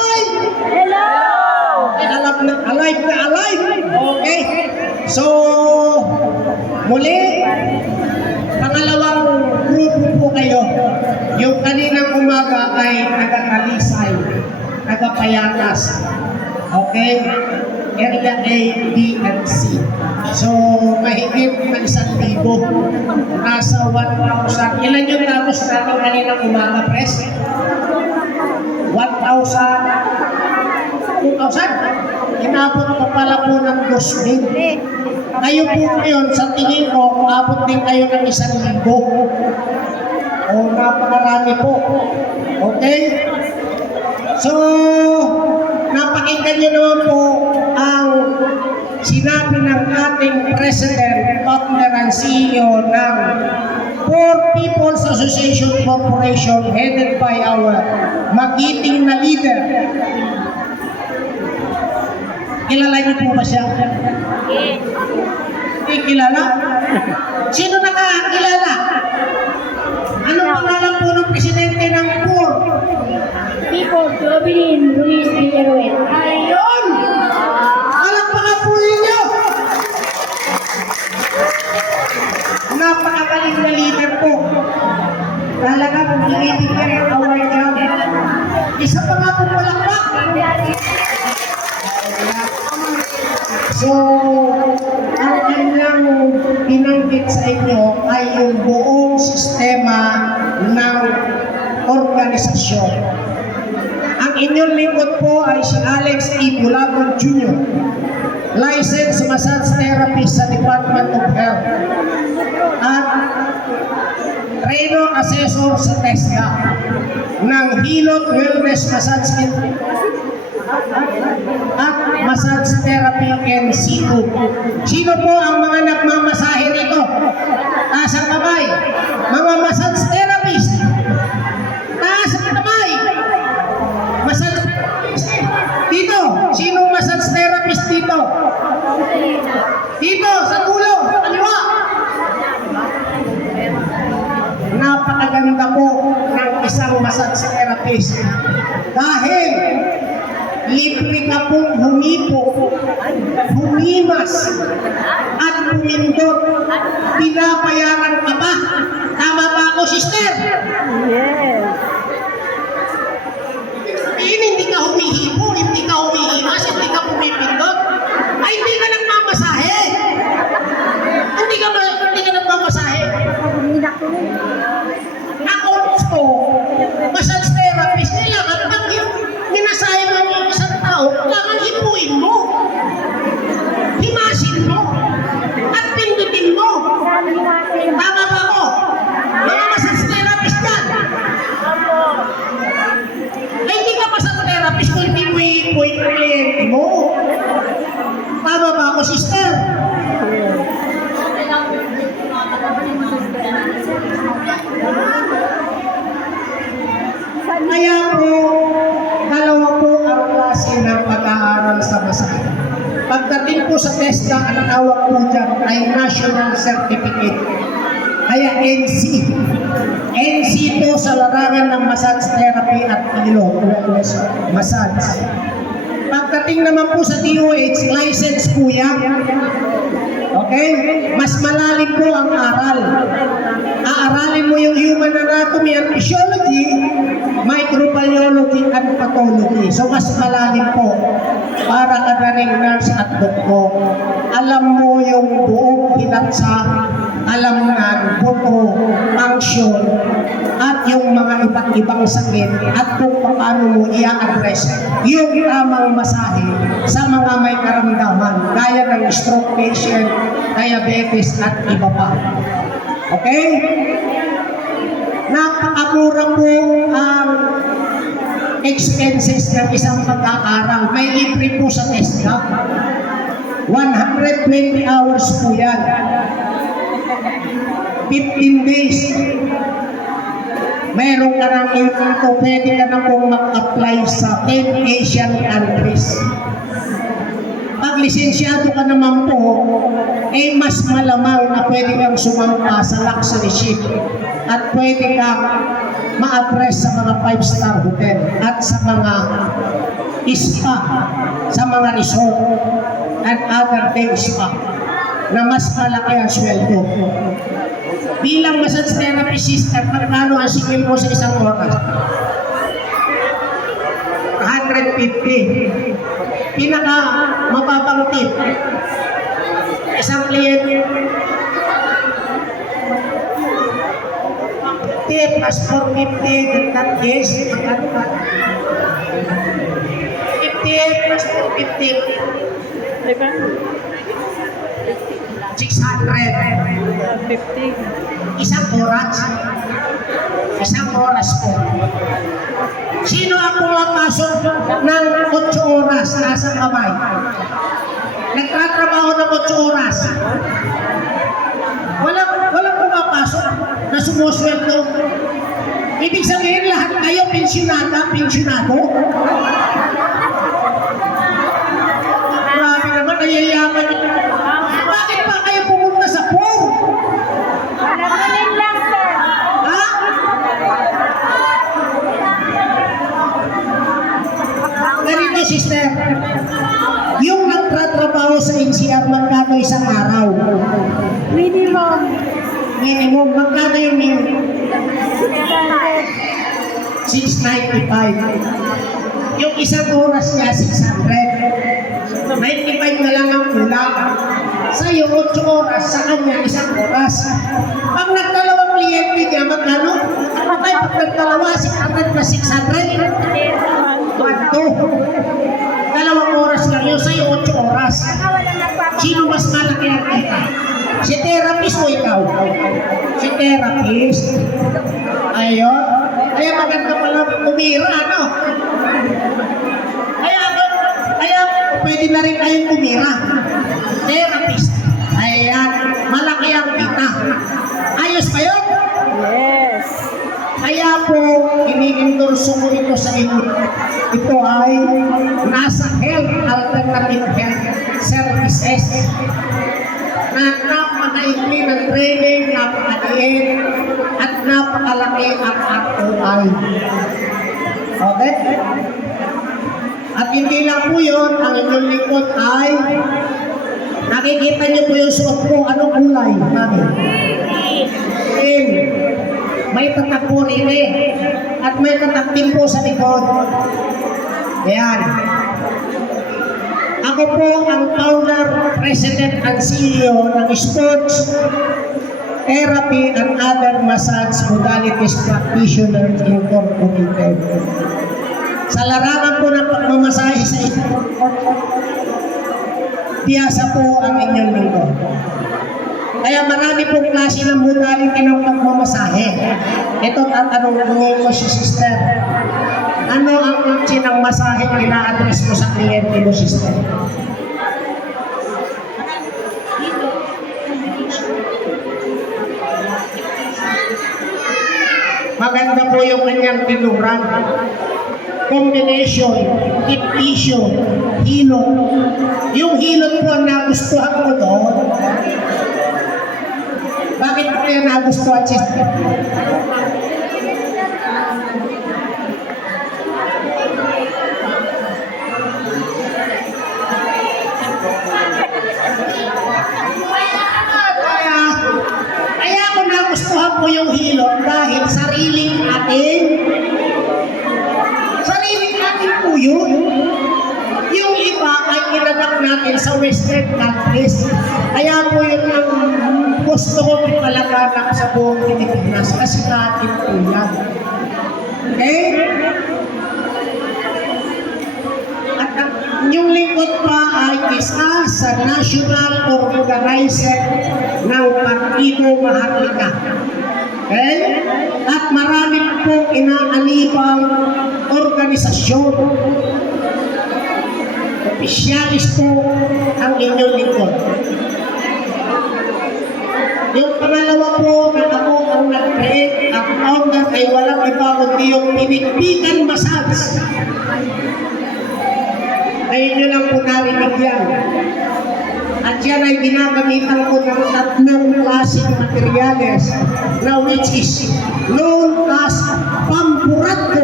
Hi! Hello! Alive na alive! Okay? So, muli, pangalawang grupo po kayo. Yung kaninang umaga ay taga-Talisay, taga-Payatas. Okay? Area A, B, and C. So, mahigit na 1,000. Nasa 1,000. Ilan yung tapos natin kaninang umaga, Pres? 1,000? 2,000? Inabot pa pala po ng 2,000. Kayo po ngayon, sa tingin ko, abot din kayo ng 1,000. O, napakarami po. Okay? So, napakinggan niyo naman po ang sinabi ng ating President, Partner and CEO ng Poor People's Association Corporation headed by our magiting na leader. Kilala niyo po ba siya? Hindi kilala? Sino nakakilala? Anong pangalan po ng presidente ng Poor? People, Jovelyn Ruiz Villaruel. Ayun! Palakpakan po ninyo! Napakagaling na leader po. Talaga kung binibigyan ng award yan. Isa pa nga po palakpak. So, ang kanyang binanggit sa inyo ay yung buong sistema ng organisasyon. Ang inyong lingkod po ay si Alex E. Bulagon Jr., licensed massage therapist sa Department of Health at trainer assessor sa TESDA ng Hilot Wellness Massage at Massage Therapy NC2. Sino po ang mga nagmamasahe nito? Taas ang kamay. Mga massage therapist. Taas ang kamay. Massage dito. Sinong massage therapist dito? Dito, sa dulo, sa kaliwa. Napakaganda po ng isang massage therapist. Dahil libre ka pong humipo, humimas, at humindot. Pinabayaran ka ba? Tama ba ako, sister? Yes. Hindi ka humihipo, hindi ka humihimas, hindi ka pumipindot. Ay, hindi ka nagmamasahe. Hindi ka nagmamasahe. Ako gusto, massage therapist, kailangan pag minasahe mo ng isang tao, kailangan hipuin mo. Himasin mo. At pindutin mo. Tama ba ako? Mga massage therapist yan. Ay, hindi ka massage therapist kung hindi mo hipuin ang kliyente mo. Tama ba ako, sister? Kaya po, dalawa po ang klase ng pag-aaral sa masahe. Pagdating po sa TESDA, ang tawag po dyan ay National Certificate. Kaya NC. NC po sa larangan ng massage therapy at massage. Pagdating naman po sa DOH, license po yan. Okay? Mas malalim po ang aral. Aaralin mo yung human anatomy and physiology, microbiology and pathology. So mas malalim po para ka na rin nurse at doktor. Alam mo yung buong hinatsa, alam na buto, function, at yung mga iba't ibang sakit at kung paano mo i-address yung tamang masahe sa mga may karamdaman gaya ng stroke patient, diabetes at iba pa. Okay? Napakamura po ang expenses ng isang pag-aaral. May libre po sa TESDA. 120 hours po yan. 15 days. Meron ka ng ito, pwede ka na pong mag-apply sa 10 Asian countries. Pag lisensyado ka naman po, eh mas malamang na pwede kang sumampa sa luxury ship at pwede kang ma-address sa mga 5-star hotel at sa mga spa sa mga resort and other things pa na mas malaki ang sweldo. Bilang massage therapy sister, magkano ang singil mo sa isang oras? 150. Pinaka mababang tip. Isang kliyente, tip as 450, that is, 50 plus 450, 600. 50. Isang oras. Isang oras po. Sino ang pumapasok ng 8 oras nasa kamay? Nagtatrabaho ng 8 oras. Walang pumapasok na sumusweldo. Ibig sabihin lahat kayo pensyonado. Grabe naman, nayayaman nyo. Bakit pa kayo pumunta sa poor? Alamunin lang, sir. Ha? Ganito, sister. Yung nagtatrabaho sa NCR, magkano isang araw? Minimum. Minimum, magkano yung minimum? 600. 695. Yung isang oras niya, 600. 95 na lang ang kulang. Sa'yo, 8 oras, sa kanya, isang oras. Pag nagdalawang kliyente niya, magkano? Patay, pag nagdalawa, 600 plus 600. 1, 2. Dalawang oras lang yun, sa'yo 8 oras. Sino mas malaki ang kita? Si therapist o ikaw? Si therapist. Ayun. Kaya maganda pala tumira, ano? Kaya pwede na rin kayong tumira. Therapist. Ayan. Malaki ang kita. Ayos ba yun? Yes. Kaya po, ini-endorso ko ito sa inyo. Ito ay nasa alternative health services na napakaikli ng training, napakaliit, at napakalaki ang ROI. Okay? At hindi lang po yun, ang inyong likod ay nakikita niyo po yung suot ko. Anong kulay? Mami? Green. May tatak po rin eh. At may tatak din po sa likod. Ayan. Ako po ang founder, president, and CEO ng Sports Therapy and Other Massage Modalities Practitioner Incorporated. Sa larangan po ng pagmamasahe sa sport, piyasa po ang inyong lingkod. Kaya marami pong klase ng modality ng pagmamasahe. Ito tatanungin mo si sister. Ano ang klase ng masahe na ina-address mo sa kliyente mo, sister? Maganda po yung kanyang tinuran. Combination, deep tissue, hilot. Yung hilot po ang nagustuhan ko doon. Bakit po kaya nagustuhan, sister? Kaya ako nagustuhan po yung hilot dahil sariling atin po yun. Yung iba ay inanak natin sa western countries. Kaya po yun ang gusto ko pinalaganak sa buong Pilipinas kasi natin po yan. Okay? At yung lingkod pa ay isa sa national organizer ng Partido Maharlika. Okay? At marami pong inaanibang organisasyon. Opisyalis po ang inyong lingkod. Yung pangalawa po na ako ang nag-create, ang founder ay walang iba kundi yung pinikpikan massage. Ngayon nyo lang po narinig yan. At yan ay ginagamitan ko ng 3 klaseng materyales na which is known as pampurato.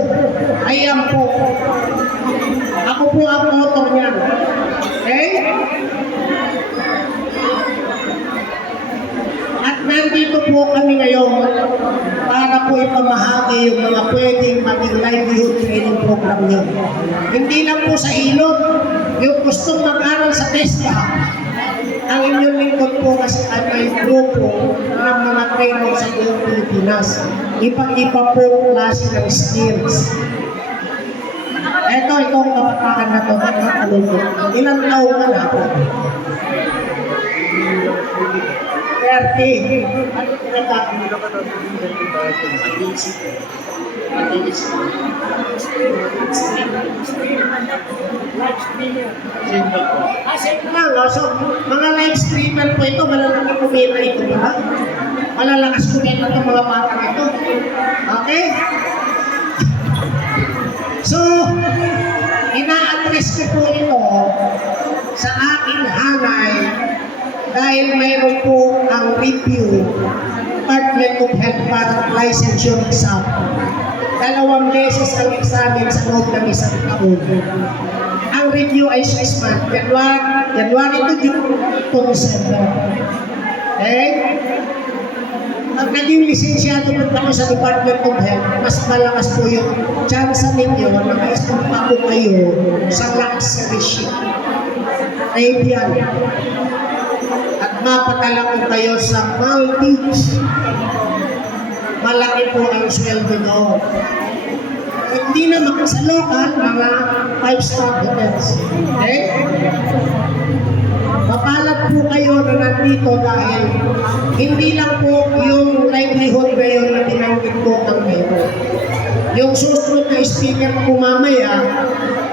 Ayan po. Ako po po kami ngayon para po ipamahagi yung mga pwedeng maging livelihood training program nyo. Hindi lang po sa ilog, yung gustong mag-aral sa TESDA, ang inyong lingkod po kasi ay may grupo ng mga trainer sa buong Pilipinas. Iba-iba po klase ng skills. Itong kabataan na ito, ano po, ilang taon ka na po? 30. Ano So, mga live streamer po ito, malalakas kumita ito ba? Malalakas kumita itong mga batang ito. Okay? So, ina-address ko po ito sa aking hanay dahil mayroon po ang review Department of Health para licensure exam. 2 beses ang examen sa loob ng isang taon. Ang review ay 6 months. January to June to December. Okay? Pag naging lisensyado po ako sa Department of Health, mas malakas po yung chance ninyo na maka-istampa po kayo sa luxury ship. Arabian. At mapadala ko kayo sa Maldives. Malaki po ang sweldo doon. Hindi naman sa local, mga 5-star hotels. Okay? Mapalad po kayo na nandito dahil hindi lang po yung livelihood ngayon na tinanggit po ang meron. Yung susunod na speaker po mamaya,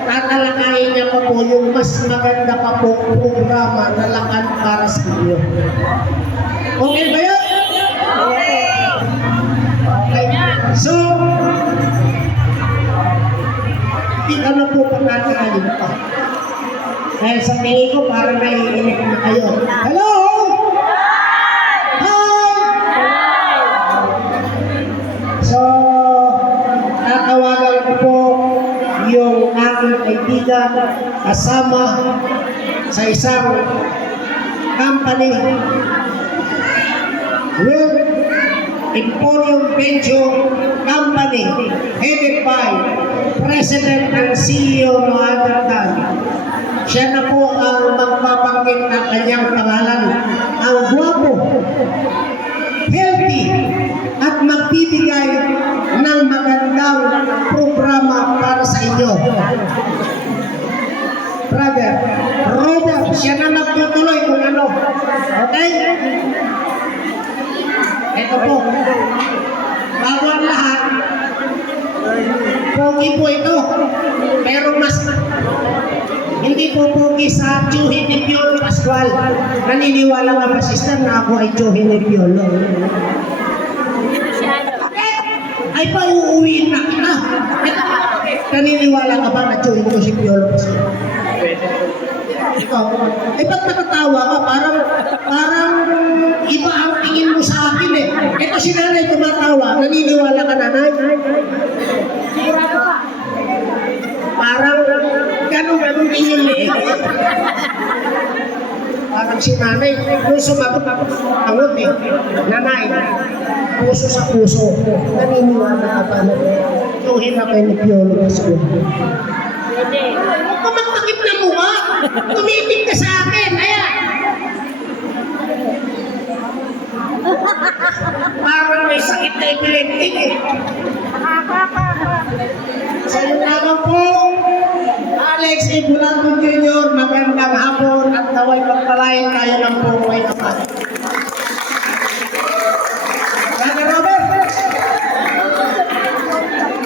tatalakayin niya pa po yung mas maganda pa po programa na lakad para sa inyo. Okay ba yun? Okay. So, hindi ka na po pagkakakalin pa. Dahil sa tingin ko, parang naiinig na kayo. Hello? Hi! So, tatawagan ko po yung aking kaibigan kasama sa isang company with Emporium Venture Company headed by President and CEO no other than siya na po ang magpapanggit ng kanyang pangalan, ang guwapo, healthy, at magbibigay ng magandang programa para sa inyo. Brother, Robert, siya na magtutuloy kung ano. Okay? Ito po. Bago ang lahat, pogi po ito. Pero mas hindi po pogi sa tiyuhin ni Piolo Pascual. Naniniwala nga ba, sister, na ako ay tiyuhin ni Piolo? Ay, pauuwiin na kita. Naniniwala ka ba na tiyuhin ko si Piolo Pascual? Ikaw, eh ba't nakatawa ka? Parang iba ang tingin mo sa akin eh. Ito si nanay tumatawa. Naniniwala ka, nanay? Sigurado ka. Parang ganun din yung liit. Parang si nanay, kung sumagot ako, angot eh. Nanay, puso sa puso. Naniniwala ka pa na tuhin ako yung Piolo Pascual. Huwag ka magtakip na mukha. Tumitig ka sa akin. Ayan. Parang may sakit na epileptic eh. So yun naman po, Alex E. Bulangon Jr., magandang hapon at naway pagpalain tayo ng buhay na